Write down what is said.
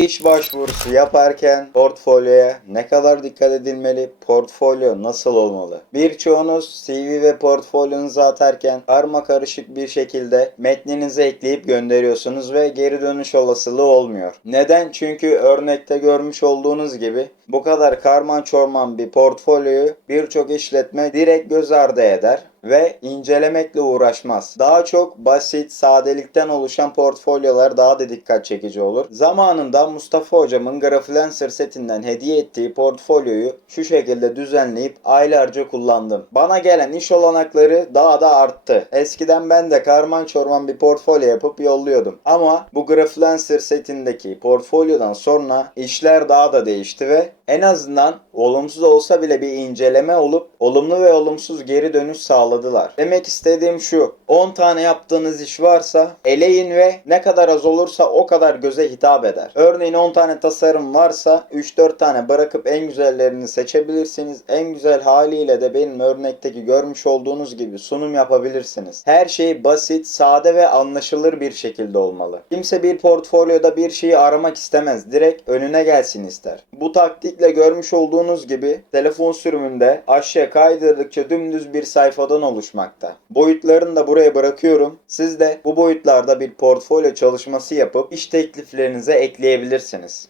İş başvurusu yaparken portfolyoya ne kadar dikkat edilmeli, portfolyo nasıl olmalı? Birçoğunuz CV ve portfolyonuzu atarken karma karışık bir şekilde metninizi ekleyip gönderiyorsunuz ve geri dönüş olasılığı olmuyor. Neden? Çünkü örnekte görmüş olduğunuz gibi bu kadar karman çorman bir portfolyoyu birçok işletme direkt göz ardı eder ve incelemekle uğraşmaz. Daha çok basit, sadelikten oluşan portfolyolar daha da dikkat çekici olur. Zamanında Mustafa hocamın Grafluencer setinden hediye ettiği portfolyoyu şu şekilde düzenleyip aylarca kullandım. Bana gelen iş olanakları daha da arttı. Eskiden ben de karman çorman bir portfolyo yapıp yolluyordum. Ama bu Grafluencer setindeki portfolyodan sonra işler daha da değişti ve en azından olumsuz olsa bile bir inceleme olup olumlu ve olumsuz geri dönüş sağladılar. Demek istediğim şu. 10 tane yaptığınız iş varsa eleyin ve ne kadar az olursa o kadar göze hitap eder. Örneğin 10 tane tasarım varsa 3-4 tane bırakıp en güzellerini seçebilirsiniz. En güzel haliyle de benim örnekteki görmüş olduğunuz gibi sunum yapabilirsiniz. Her şey basit, sade ve anlaşılır bir şekilde olmalı. Kimse bir portfolyoda bir şeyi aramak istemez. Direkt önüne gelsin ister. Bu taktikle görmüş olduğunuz gibi telefon sürümünde aşağı kaydırdıkça dümdüz bir sayfadan oluşmakta. Boyutlarını da buraya bırakıyorum. Siz de bu boyutlarda bir portfolyo çalışması yapıp iş tekliflerinize ekleyebilirsiniz.